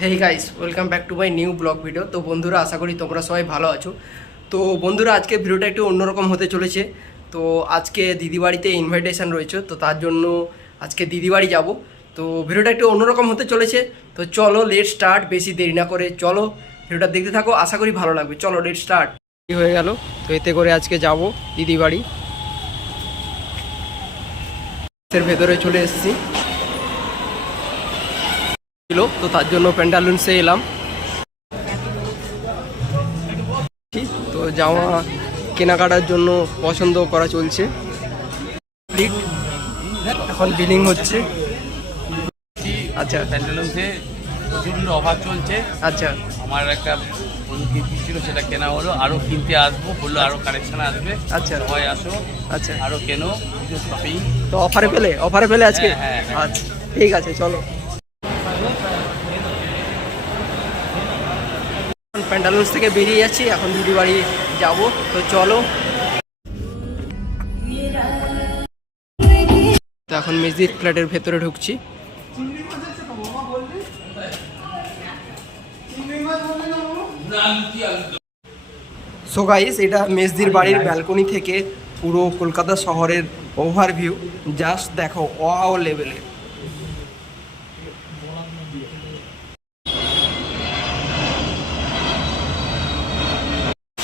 Hey guys, welcome back to my new blog video. তো বন্ধুরা, আশা করি তোমরা সবাই ভালো আছো। তো বন্ধুরা, আজকে ভিডিওটা একটু অন্যরকম হতে চলেছে। তো আজকে দিদি বাড়িতে ইনভাইটেশন রয়েছে, তো তার জন্য আজকে দিদি বাড়ি যাবো। তো ভিডিওটা একটু অন্যরকম হতে চলেছে। তো চলো লেট স্টার্ট, বেশি দেরি না করে চলো ভিডিওটা দেখতে থাকো, আশা করি ভালো লাগবে। চলো লেট স্টার্ট। হয়ে গেল, তো এতে করে আজকে যাব দিদি বাড়ি। এর ভেতরে চলে এসেছি, তো তার জন্য প্যান্টালুন্সে এলাম। তো জামা কেনাকাটার জন্য পছন্দ করা চলছে। এখন বিলিং হচ্ছে। আচ্ছা, প্যান্টালুন্সে প্রচুর অফার চলছে। আচ্ছা, আমার একটা গিফট ছিল, সেটা কেনা হলো। আরও কিনতে আসবো, বললো আরও কালেকশন আসবে। আচ্ছা সবাই আসো, আচ্ছা। আরও কেনো, কিছু শপিং। তো অফারে পেলে আজকে। হ্যাঁ। আচ্ছা, ঠিক আছে, চলো। প্যান্টালুন্স থেকে বেরিয়ে যাচ্ছি, এখন দিদি বাড়ি যাবো। তো চলো। তো এখন মেজদির ফ্ল্যাটের ভেতরে ঢুকছি। সো গাইস, এটা মেজদির বাড়ির ব্যালকনি থেকে পুরো কলকাতা শহরের ওভারভিউ। জাস্ট দেখো, ওয়াও লেভেলের।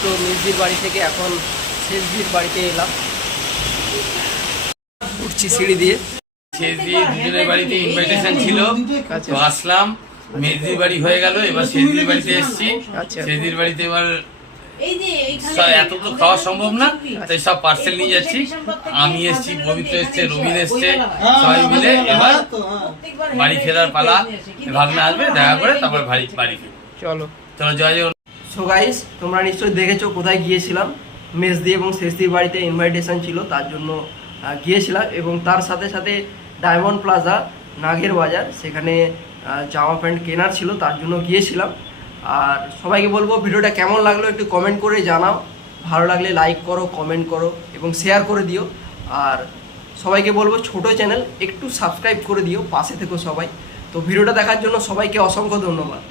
তো মেজদির বাড়ি থেকে এখন শেষদির বাড়িতে এলাম, উঠছি সিঁড়ি দিয়ে। শেষদি দুজনের বাড়িতে ইনভাইটেশন ছিল, আচ্ছা। তো আসলাম। মেজদির বাড়ি হয়ে গেল, এবার শেষদির বাড়িতে এসেছি। আচ্ছা। শেষদির বাড়িতে এবার এত তো খাওয়া সম্ভব না, তাই সব পার্সেল নিয়ে যাচ্ছি। আমি এসছি, পবিত্র এসছে, রবিন এসছে, সবাই মিলে এবার বাড়ি ফেরার পালা। ভাগ্নে আসবে, দেখা করে তারপর বাড়ি ফিরবো। চলো। চলো, জয় জয়। সো গাইস, তোমরা নিশ্চয়ই দেখেছো কোথায় গিয়েছিলাম। মেজদি এবং শেষদির বাড়িতে ইনভাইটেশন ছিল, তার জন্য গিয়েছিলাম। এবং তার সাথে সাথে ডায়মন্ড প্লাজা, নাগের বাজার, সেখানে জামা প্যান্ট কেনার ছিল, তার জন্য গিয়েছিলাম। আর সবাইকে বলবো, ভিডিওটা কেমন লাগলো একটু কমেন্ট করে জানাও। ভালো লাগলে লাইক করো, কমেন্ট করো এবং শেয়ার করে দিও। আর সবাইকে বলবো, ছোট চ্যানেল, একটু সাবস্ক্রাইব করে দিও, পাশে থেকো সবাই। তো ভিডিওটা দেখার জন্য সবাইকে অসংখ্য ধন্যবাদ।